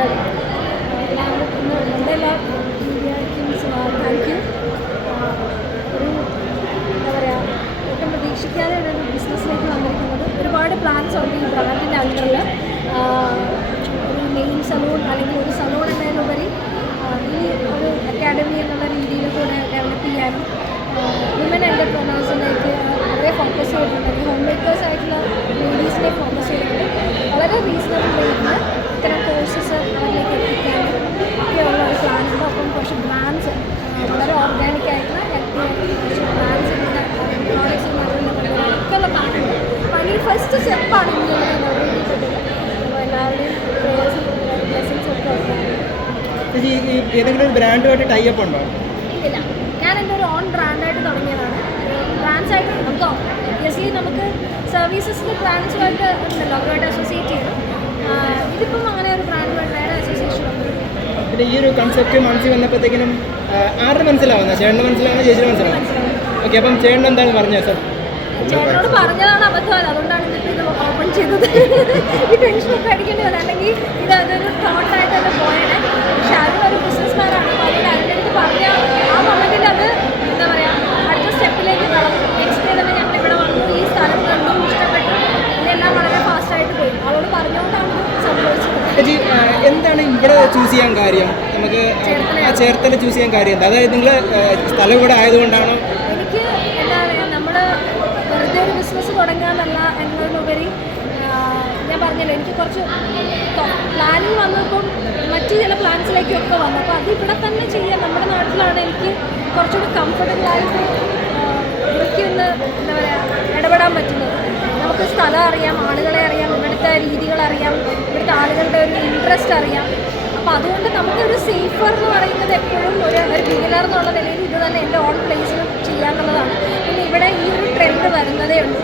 Yeah. ഏതെങ്കിലും ഒരു ബ്രാൻഡുമായിട്ട് tie up ഉണ്ടോ? ഇല്ല ഞാൻ എന്റെ ഒരു ഓൺ ബ്രാൻഡായിട്ട് തുടങ്ങിയതാണ്. ബ്രാൻഡ്സ് ആയിട്ട് നമുക്ക് ഒബ്വിയസ്ലി നമുക്ക് സർവീസസിന്റെ ബ്രാൻഡ്സുമായിട്ട് ഉണ്ടല്ലോ. അവരുമായിട്ട് അസോസിയേറ്റ് ചെയ്തു ഇതിപ്പം അങ്ങനെ ഒരു ബ്രാൻഡുമായിട്ട് വേറെ അസോസിയേഷൻ പിന്നെ ഈ ഒരു കൺസെപ്റ്റ് മനസ്സിൽ വന്നപ്പോഴത്തേക്കിനും ആരുടെ മനസ്സിലാവുന്ന ചേട്ടന്റെ മനസ്സിലാവുന്ന ചേച്ചിയുടെ മനസ്സിലാവുന്നത്? ഓക്കെ അപ്പം ചേട്ടൻ എന്താണ് പറഞ്ഞത് സാർ ചേട്ടനോട് പറഞ്ഞതാണ് അബദ്ധമല്ല അതുകൊണ്ടാണ് ഇതിപ്പോൾ ഇത് ഓപ്പൺ ചെയ്തത്. ഈ ടെൻഷനൊക്കെ അടിക്കേണ്ടി വന്നത് അല്ലെങ്കിൽ ഇത് അതൊരു തോട്ടായിട്ട് തന്നെ പോയേനെ പക്ഷെ അതിനൊരു ബിസിനസ്മാനാണ് അപ്പോൾ അതുകൊണ്ട് ആ അത് എന്താ പറയുക അടുത്ത സ്റ്റെപ്പിലേക്ക് കടന്നു. നെക്സ്റ്റ് ഡേ തന്നെ ഞങ്ങൾ ഇവിടെ വന്നു. ഈ സ്ഥലം കണ്ടു ഇഷ്ടപ്പെട്ടു. ഇതെല്ലാം വളരെ ഫാസ്റ്റായിട്ട് പോയി. അവളോട് പറഞ്ഞുകൊണ്ടാണ് ഇത് സംഭവിച്ചത്. എന്താണ് ഇവിടെ ചൂസ് ചെയ്യാൻ കാര്യം? നമുക്ക് ആ ചേർത്തല. ചൂസ് ചെയ്യാൻ കാര്യം എന്താ? അതായത് നിങ്ങൾ സ്ഥലം ഇവിടെ ആയതുകൊണ്ടാണ്? എനിക്ക് എന്താ പറയുക നമ്മൾ വെറുതെ ഒരു ബിസിനസ് തുടങ്ങാന്നല്ല. പറഞ്ഞല്ലോ എനിക്ക് കുറച്ച് പ്ലാനിങ് വന്നപ്പോൾ മറ്റു ചില പ്ലാൻസിലേക്കൊക്കെ വന്നു. അപ്പോൾ അത് ഇവിടെ തന്നെ ചെയ്യാൻ നമ്മുടെ നാട്ടിലാണ് എനിക്ക് കുറച്ചുകൂടി കംഫർട്ടബിൾ ആയിട്ട് എനിക്കൊന്ന് എന്താ പറയുക ഇടപെടാൻ പറ്റുന്നത്. നമുക്ക് സ്ഥലം അറിയാം ആളുകളെ അറിയാം ഇവിടുത്തെ രീതികൾ അറിയാം ഇവിടുത്തെ ആളുകളുടെ ഒരു ഇൻട്രസ്റ്റ് അറിയാം. അപ്പോൾ അതുകൊണ്ട് നമുക്കൊരു സേഫർ എന്ന് പറയുന്നത് എപ്പോഴും ഒരു ഒരു ബിഗിനർ എന്നുള്ള നിലയിൽ ഇത് തന്നെ എന്റെ ഓൺ പ്ലേസിൽ ചെയ്യാന്നുള്ളതാണ്. പിന്നെ ഇവിടെ ഈ ഒരു ട്രെൻഡ് വരുന്നതേ ഉള്ളൂ.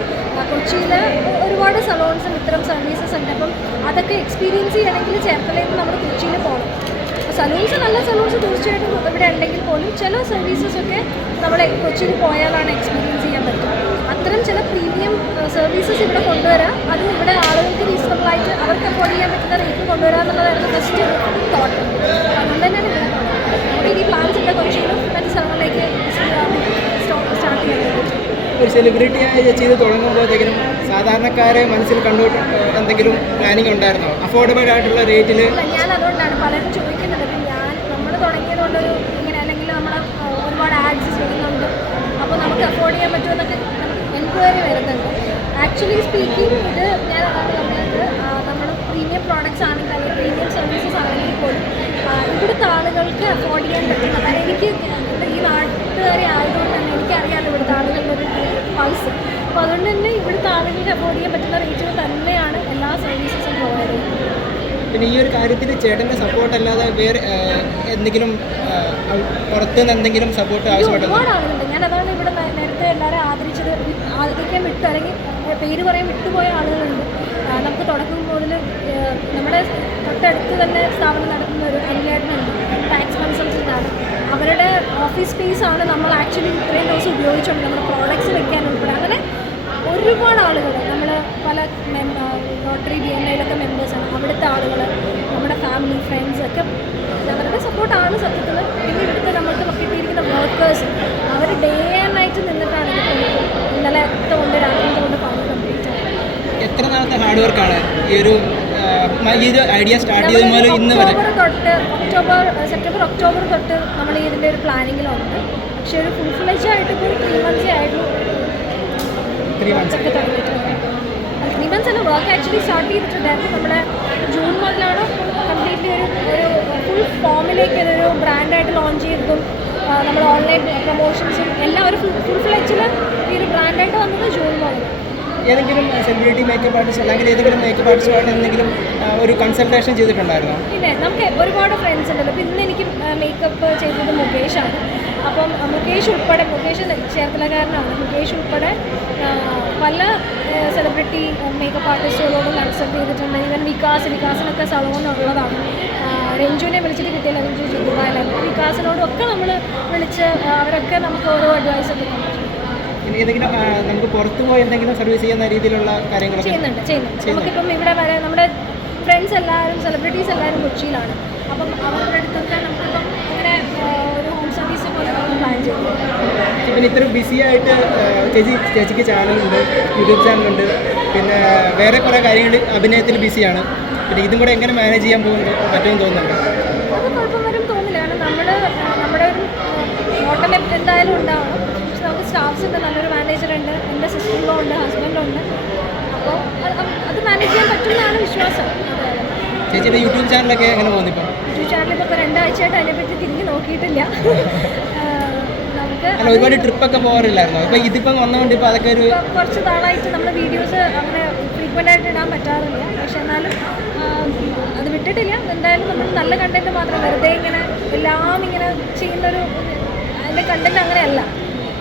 കൊച്ചിയിൽ ഒരുപാട് സലോൺസും ഇത്തരം സർവീസസ് ഉണ്ട്. അപ്പം അതൊക്കെ എക്സ്പീരിയൻസ് ചെയ്യണമെങ്കിൽ ചേർത്തലയിൽ നമ്മൾ കൊച്ചിയിൽ പോകണം സലൂൺസ് നല്ല സലൂൺസ് തീർച്ചയായിട്ടും ഇവിടെ ഉണ്ടെങ്കിൽ പോലും ചില സർവീസസ് ഒക്കെ നമ്മൾ കൊച്ചിയിൽ പോയാലാണ് എക്സ്പീരിയൻസ് ചെയ്യാൻ പറ്റുക അത്തരം ചില പ്രീമിയം സർവീസസ് ഇവിടെ കൊണ്ടുവരാം. അതും ഇവിടെ ആളുകൾക്ക് റീസണബിൾ ആയിട്ട് അവർക്ക് അഫോർഡ് ചെയ്യാൻ പറ്റുന്ന റേറ്റിൽ കൊണ്ടുവരാം എന്നുള്ളതായിരുന്നു ഫസ്റ്റ് തോട്ട് അതുകൊണ്ട് തന്നെയാണ് ഇവിടെ. ഇനി പ്ലാൻസ് ഉണ്ട് കൊച്ചിയിലും മറ്റ് സ്ഥലങ്ങളിലേക്ക് ഒരു സെലിബ്രിറ്റി ചെയ്ത് തുടങ്ങുമ്പോഴത്തേക്കിനും സാധാരണക്കാരെ മനസ്സിൽ കണ്ടുകൊണ്ട് എന്തെങ്കിലും പ്ലാനിങ് ഉണ്ടായിരുന്നോ? അഫോർഡബിൾ ആയിട്ടുള്ള റേറ്റിൽ ഞാൻ അതുകൊണ്ടാണ് പലരും ചോദിക്കുന്നത്. ഞാൻ നമ്മൾ തുടങ്ങിയതുകൊണ്ടൊരു ഇങ്ങനെ അല്ലെങ്കിൽ നമ്മൾ ഒരുപാട് ആഡ്സ് ചെയ്യുന്നുണ്ട് അപ്പോൾ നമുക്ക് അഫോർഡ് ചെയ്യാൻ പറ്റുമെന്നൊക്കെ എൻക്വയറി വരുന്നുണ്ട്. ആക്ച്വലി സ്പീക്കിംഗ് ഇത് ഞാൻ പറഞ്ഞത്. നമ്മൾ പ്രീമിയം പ്രോഡക്റ്റ്സ് ആണെങ്കിൽ അല്ലെങ്കിൽ പ്രീമിയം സർവീസസ് ആണെങ്കിൽ പോലും ഇവിടുത്തെ ആളുകൾക്ക് അഫോർഡ് ചെയ്യാൻ പറ്റുന്ന എനിക്ക് ഈ നാട്ടുകാരെ ആയതുകൊണ്ട് തന്നെ എനിക്കറിയാമല്ലോ ഇവിടുത്തെ ആളുകളുടെ ഒരു പൾസ് അപ്പോൾ അതുകൊണ്ട് തന്നെ ഇവിടുത്തെ ആളുകൾക്ക് അഫോർഡ് ചെയ്യാൻ പറ്റുന്ന റേറ്റുകൾ തന്നെയാണ് എല്ലാ സർവീസസും പ്രൊവൈഡ് ചെയ്യുന്നത്. പിന്നെ ഈ ഒരു കാര്യത്തിൽ ചേട്ടന്റെ സപ്പോർട്ട് അല്ലാതെ വേറെ എന്തെങ്കിലും ആ, പുറത്ത് നിന്ന് എന്തെങ്കിലും സപ്പോർട്ട് ആവശ്യപ്പെട്ടു ഒരുപാട് ആളുകളുണ്ട്. ഞാൻ അതാണ് ഇവിടെ നേരത്തെ എല്ലാവരും ആദരിച്ചത്. ആദരിക്കാൻ വിട്ടു അല്ലെങ്കിൽ പേര് പറയാൻ വിട്ടുപോയ ആളുകളുണ്ട്. നമുക്ക് തുടക്കം മുതൽ നമ്മുടെ തൊട്ടടുത്ത് തന്നെ സ്ഥാപനം നടത്തുന്ന ഒരു അനിലേട്ടനുണ്ട് ടാക്സ് കൺസൾട്ടന്റ് ആണ്. അവരുടെ ഓഫീസ് സ്പേസ് ആണ് നമ്മൾ ആക്ച്വലി ഇത്രയും ദിവസം ഉപയോഗിച്ചുകൊണ്ട് നമ്മുടെ പ്രോഡക്റ്റ്സ് വെക്കാൻ ഉൾപ്പെടെ. അങ്ങനെ ഒരുപാട് ആളുകൾ നമ്മൾ പല ലോട്ടറി ബി എൻ ഐയിലൊക്കെ മെമ്പേഴ്സാണ് അവിടുത്തെ ആളുകൾ നമ്മുടെ ഫാമിലി ഫ്രണ്ട്സ് ഒക്കെ അവരുടെ സപ്പോർട്ടാണ് സത്യത്തിൽ പിന്നെ ഇവിടുത്തെ നമ്മൾക്ക് കിട്ടിയിരിക്കുന്ന വർക്കേഴ്സ് അവർ ഡേ ആൻഡ് നൈറ്റ് നിന്നിട്ടാണ്. ഇന്നലെ കൊണ്ട് രാത്രി കൊണ്ട് പണി കംപ്ലീറ്റ് ആയത് എത്ര നാളത്തെ ഹാർഡ് വർക്കാണ് ഈ ഒരു ഈ ഒരു ഐഡിയ സ്റ്റാർട്ട് ചെയ്ത് മുതൽ ഇന്ന് വരെ? ഒക്ടോബർ തൊട്ട് ഒക്ടോബർ സെപ്റ്റംബർ ഒക്ടോബർ തൊട്ട് നമ്മൾ ഇതിന്റെ ഒരു പ്ലാനിങ്ങിലുണ്ട് പക്ഷേ ഒരു ഫുൾ ഫ്ലെജ് ആയിട്ട് ഇപ്പോൾ ഒരു ത്രീ മന്ത്സേ ആയിട്ടുള്ളൂ ഒക്കെ തുടങ്ങിയിട്ടുണ്ട് ത്രീ മന്ത്സ് അല്ല വർക്ക് ആക്ച്വലി സ്റ്റാർട്ട് ചെയ്തിട്ടുണ്ടായിരുന്നു നമ്മുടെ ജൂൺ മുതലാണ് കംപ്ലീറ്റ്ലി ഒരു ഒരു ഫുൾ ഫോമിലേക്ക് ഇതൊരു ബ്രാൻഡായിട്ട് ലോഞ്ച് ചെയ്തതും നമ്മൾ ഓൺലൈൻ പ്രൊമോഷൻസും എല്ലാം ഒരു ഫുൾ ഫുൾ ഫ്ലെച്ചിൽ ഈ ഒരു ബ്രാൻഡായിട്ട് വന്നത് ജൂൺ മുതൽ. ഏതെങ്കിലും സെലിബ്രിറ്റി മേക്കപ്പ് ആർട്ടിസ്റ്റ് അല്ലെങ്കിൽ ഏതെങ്കിലും മേക്കപ്പ് ആർട്ടിസ്റ്റുമായിട്ട് എന്തെങ്കിലും ഒരു കൺസൾട്ടേഷൻ ചെയ്തിട്ടുണ്ടായിരുന്നോ? പിന്നെ നമുക്ക് ഒരുപാട് ഫ്രണ്ട്സ് ഉണ്ടല്ലോ. പിന്നെ ഇന്ന് എനിക്ക് മേക്കപ്പ് ചെയ്തത് മുകേഷാണ്. അപ്പം മുകേഷ് ഉൾപ്പെടെ മുകേഷ് ചേർത്തലക്കാരനാണ് മുകേഷ് ഉൾപ്പെടെ പല സെലിബ്രിറ്റി മേക്കപ്പ് ആർട്ടിസ്റ്റുകളോടും കൺസൾട്ട് ചെയ്തിട്ടുണ്ട്. ഈവൻ വികാസ് വികാസിനൊക്കെ സലോണുള്ളതാണ് രഞ്ജുവിനെ വിളിച്ചിട്ട് കിട്ടിയില്ല രഞ്ജു ചുറ്റുപാലൻ വികാസിനോടും ഒക്കെ നമ്മൾ വിളിച്ച് അവരൊക്കെ നമുക്ക് ഓരോ അഡ്വൈസ് ഒക്കെ തന്നു. ഇനി ഏതെങ്കിലും നമുക്ക് പുറത്തു പോയി എന്തെങ്കിലും സർവീസ് ചെയ്യുന്ന രീതിയിലുള്ള കാര്യങ്ങളൊക്കെ ചെയ്യുന്നുണ്ട് ചെയ്യുന്നുണ്ട്. നമുക്കിപ്പം ഇവിടെ വരെ നമ്മുടെ ഫ്രണ്ട്സ് എല്ലാവരും സെലിബ്രിറ്റീസ് എല്ലാവരും കൊച്ചിയിലാണ്. അപ്പം അവരുടെ അടുത്തൊക്കെ നമുക്കിപ്പം അങ്ങനെ പ്ലാൻ ചെയ്തു പിന്നെ ഇത്ര ബിസി ആയിട്ട് ചേച്ചി ചേച്ചിക്ക് ചാനലുണ്ട് യൂട്യൂബ് ചാനലുണ്ട് പിന്നെ വേറെ കുറേ കാര്യങ്ങൾ അഭിനയത്തിൽ ബിസിയാണ് പിന്നെ ഇതും കൂടെ എങ്ങനെ മാനേജ് ചെയ്യാൻ പോകുന്നു പറ്റുമെന്ന് തോന്നുന്നു അത് കുഴപ്പം വരും തോന്നില്ല. കാരണം നമ്മൾ നമ്മുടെ ഒരു ഹോട്ടൽ എന്തായാലും ഉണ്ടാവണം പക്ഷെ നമുക്ക് സ്റ്റാഫ്സ് ഉണ്ട് നല്ലൊരു മാനേജർ ഉണ്ട്. എന്റെ സിസ്റ്ററിലോ ഉണ്ട് ഹസ്ബൻഡും ഉണ്ട്. അപ്പോൾ അത് മാനേജ് ചെയ്യാൻ പറ്റുമെന്നാണ് വിശ്വാസം. ചേച്ചിയുടെ യൂട്യൂബ് ചാനലൊക്കെ എങ്ങനെ പോകുന്നു ഇപ്പം? യൂട്യൂബ് ചാനൽ ഇപ്പോൾ രണ്ടാഴ്ചയായിട്ട് അതിനെപ്പറ്റി തിരിഞ്ഞ് നോക്കിയിട്ടില്ല. നമുക്ക് ഒരുപാട് ട്രിപ്പൊക്കെ പോകാറില്ലായിരുന്നോ? ഇപ്പൊ ഇതിപ്പോ വന്നുകൊണ്ട് ഇപ്പൊ അതൊക്കെ ഒരു കുറച്ച് നാളായിട്ട് നമ്മുടെ വീഡിയോസ് അങ്ങനെ ഫ്രീക്വന്റ് ആയിട്ട് ഇടാൻ പറ്റാറില്ല. പക്ഷെ എന്നാലും അത് വിട്ടിട്ടില്ല. എന്തായാലും നമ്മൾ നല്ല കണ്ടന്റ് മാത്രം വെറുതെ ഇങ്ങനെ എല്ലാം ഇങ്ങനെ ചെയ്യുന്നൊരു അതിന്റെ കണ്ടന്റ് അങ്ങനെയല്ല.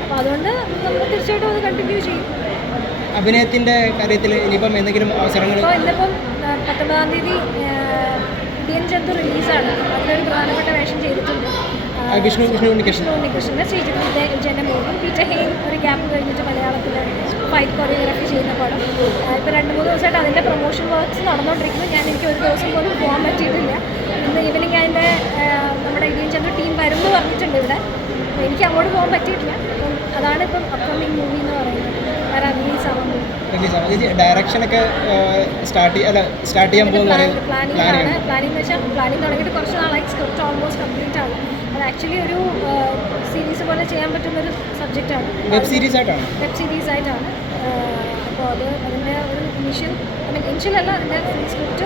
അപ്പോൾ അതുകൊണ്ട് നമ്മൾ തീർച്ചയായിട്ടും അത് കണ്ടിന്യൂ ചെയ്യും. അഭിനയത്തിന്റെ കാര്യത്തിൽ ഇനിയിപ്പം എന്തെങ്കിലും അവസരങ്ങൾ ഇപ്പോൾ ഇന്നിപ്പം പത്തൊമ്പതാം തീയതി ഇന്ത്യൻ ജന്തു റിലീസാണ്. അതിലൊരു പ്രധാനപ്പെട്ട വേഷം ചെയ്തിട്ടുണ്ട്. വിഷ്ണു വിഷ്ണു ഉണ്ണികൃഷ്ണൻ വിഷ്ണു ഉണ്ണികൃഷ്ണൻ. ശ്രീജിത്ത് വിജയന്റെ പീറ്റർ ഹെയിൻ ഒരു ഗ്യാപ്പ് കഴിഞ്ഞിട്ട് മലയാളത്തിൽ ഫൈറ്റ് കൊറിയോഗ്രാഫി ചെയ്യുന്ന പടം. ഇപ്പോൾ രണ്ട് മൂന്ന് ദിവസമായിട്ട് അതിന്റെ പ്രൊമോഷൻ വർക്ക്സ് നടന്നുകൊണ്ടിരിക്കുന്നു ഞാൻ എനിക്ക് ഒരു ദിവസം പോലും പോകാൻ പറ്റിയിട്ടില്ല. ഇന്ന് ഈവനിങ് അതിന്റെ നമ്മുടെ ഇന്ത്യൻ ചന്ദ്ര ടീം വരും എന്ന് പറഞ്ഞിട്ടുണ്ട് ഇവിടെ. എനിക്ക് അങ്ങോട്ട് പോകാൻ പറ്റിയിട്ടില്ല. അപ്പം അതാണ് ഇപ്പം അപ്കമിങ് മൂവി എന്ന് പറയുന്നത്. വരാൻ റിലീസ് ആവാൻ പോകുന്നത് ഡയറക്ഷനൊക്കെ സ്റ്റാർട്ട് അല്ല സ്റ്റാർട്ട് ചെയ്യാൻ പോകുന്ന പ്ലാനിങ് ആണ്. പ്ലാനിങ് എന്ന് വെച്ചാൽ പ്ലാനിങ് തുടങ്ങിയിട്ട് കുറച്ച് നാളായി സ്ക്രിപ്റ്റ് ഓൾമോസ്റ്റ് കംപ്ലീറ്റ് ആവും അത് ആക്ച്വലി ഒരു സീരീസ് പോലെ ചെയ്യാൻ പറ്റുന്ന ഒരു സബ്ജക്റ്റാണ് വെബ് സീരീസ് ആയിട്ടാണ്? വെബ് സീരീസ് ആയിട്ടാണ്. അപ്പോൾ അത് അതിന്റെ ഒരു ഇനിഷ്യൽ ഐ മീൻ ഇനിഷ്യൽ അല്ല അതിന്റെ സ്ക്രിപ്റ്റ്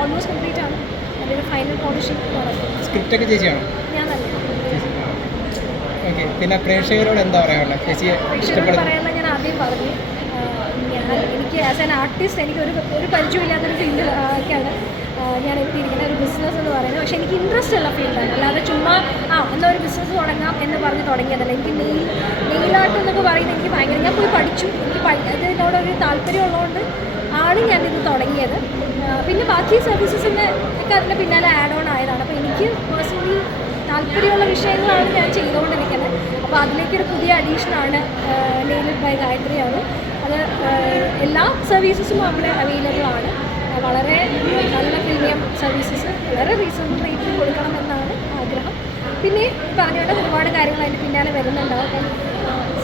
ഓൾമോസ്റ്റ് കംപ്ലീറ്റ് ആണ്. അതിന്റെ ഫൈനൽ പോളിഷിംഗ് സ്ക്രിപ്റ്റ് ഒക്കെ ചേച്ചിയാണോ? ഞാൻ തന്നെ. ഓക്കെ പിന്നെ പ്രേക്ഷകരോട് എന്താ പറയാനുള്ളത്? ചേച്ചിയെ പ്രേക്ഷകരോട് പറയാനുള്ള ഞാൻ ആദ്യം പറഞ്ഞു. എനിക്ക് ആസ് ആൻ ആർട്ടിസ്റ്റ് എനിക്ക് ഒരു പരിചയമില്ലാത്തൊരു ഫീൽഡിൽ ഒക്കെയാണ്. ഞാൻ എത്തിയിരിക്കുന്ന ഒരു ബിസിനസ് എന്ന് പറയുന്നത്. പക്ഷേ എനിക്ക് ഇൻട്രസ്റ്റ് ഉള്ള ഫീൽഡാണ് അല്ലാതെ ചുമ്മാ ആ എന്നാൽ ഒരു ബിസിനസ് തുടങ്ങാം എന്ന് പറഞ്ഞ് തുടങ്ങിയതല്ല. എനിക്ക് നെയിൽ നെയിൽ എന്നൊക്കെ പറയുന്നത് എനിക്ക് ഭയങ്കര ഞാൻ പോയി പഠിച്ചു. എനിക്ക് പഠി- താല്പര്യം താല്പര്യമുള്ളതുകൊണ്ട് ആണ് ഞാനിത് തുടങ്ങിയത്. പിന്നെ ബാക്കി സർവീസസിന്റെ ഒക്കെ അതിന്റെ പിന്നാലെ ആഡ് ഓൺ ആയതാണ്. അപ്പോൾ എനിക്ക് പേഴ്സണലി താല്പര്യമുള്ള വിഷയങ്ങളാണ് ഞാൻ ചെയ്തുകൊണ്ടിരിക്കുന്നത്. അപ്പോൾ അതിലേക്കൊരു പുതിയ അഡീഷനാണ് നെയ്ലിഡ് ബൈ ഗായത്രിയാണ്. അത് എല്ലാ സർവീസസും അവിടെ അവൈലബിൾ ആണ്. വളരെ നല്ല പ്രീമിയം സർവീസസ് വളരെ റീസണബിൾ റേറ്റിൽ കൊടുക്കണമെന്നാണ് ആഗ്രഹം. പിന്നെ പറഞ്ഞുകൊണ്ട് ഒരുപാട് കാര്യങ്ങൾ അതിന്റെ പിന്നാലെ വരുന്നുണ്ടാവും. അപ്പം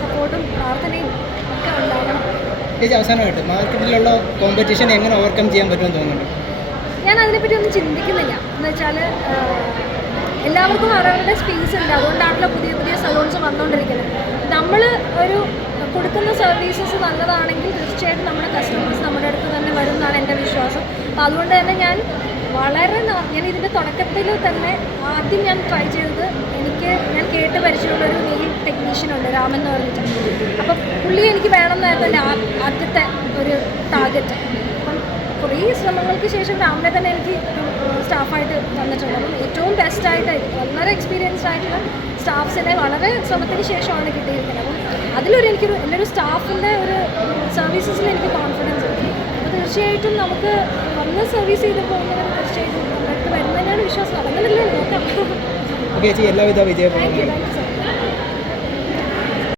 സപ്പോർട്ടും പ്രാർത്ഥനയും ഒക്കെ ഉണ്ടാവണം. ചേച്ചി അവസാനമായിട്ട് മാർക്കറ്റിലുള്ള കോമ്പറ്റീഷൻ എങ്ങനെ ഓവർകം ചെയ്യാൻ പറ്റുമെന്ന് തോന്നുന്നു? ഞാൻ അതിനെപ്പറ്റി ഒന്നും ചിന്തിക്കുന്നില്ല. എന്ന് വെച്ചാൽ എല്ലാവർക്കും അവരവരുടെ സ്പേസ് ഉണ്ട്. അതുകൊണ്ടാണല്ലോ പുതിയ പുതിയ സലൂൺസ് വന്നുകൊണ്ടിരിക്കുന്നത് നമ്മൾ ഒരു കൊടുക്കുന്ന സർവീസസ് നല്ലതാണെങ്കിൽ തീർച്ചയായിട്ടും നമ്മുടെ കസ്റ്റമേഴ്സ് നമ്മുടെ അടുത്ത് തന്നെ വരും എന്നാണ് എന്റെ വിശ്വാസം. അപ്പോൾ അതുകൊണ്ട് തന്നെ ഞാൻ വളരെ ഞാൻ ഇതിന്റെ തുടക്കത്തിൽ തന്നെ ആദ്യം ഞാൻ ട്രൈ ചെയ്തത് എനിക്ക് ഞാൻ കേട്ട് പരിചയമുള്ളൊരു നെയിൽ ടെക്നീഷ്യൻ ഉണ്ട് രാമൻ എന്ന് പറഞ്ഞിട്ട്. അപ്പം പുള്ളി എനിക്ക് വേണമെന്നായിരുന്നു എന്റെ ആദ്യത്തെ ഒരു ടാർഗറ്റ് അപ്പം കുറേ ശ്രമങ്ങൾക്ക് ശേഷം രാമനെ തന്നെ എനിക്ക് സ്റ്റാഫായിട്ട് തന്നിട്ടുണ്ട്. അപ്പം ഏറ്റവും ബെസ്റ്റായിട്ട് വളരെ എക്സ്പീരിയൻസ്ഡ് ആയിട്ടുള്ള സ്റ്റാഫ്സിനെ വളരെ ശ്രമത്തിന് ശേഷമാണ് കിട്ടിയിരിക്കുന്നത്. അപ്പം അതിലൊരു എനിക്കൊരു എന്റെ ഒരു സ്റ്റാഫിന്റെ ഒരു സർവീസസിൽ എനിക്ക് കോൺഫിഡൻസ് ഉണ്ട്. അപ്പോൾ തീർച്ചയായിട്ടും നമുക്ക് വന്ന് സർവീസ് ചെയ്ത് പോകുന്നവർ തീർച്ചയായിട്ടും അടുത്ത് വരുന്നതിനാണ് വിശ്വാസം അതങ്ങനെയല്ലേ നോക്കാം. ഓക്കെ ചേച്ചി എല്ലാവിധ വിജയപ്രദങ്ങളും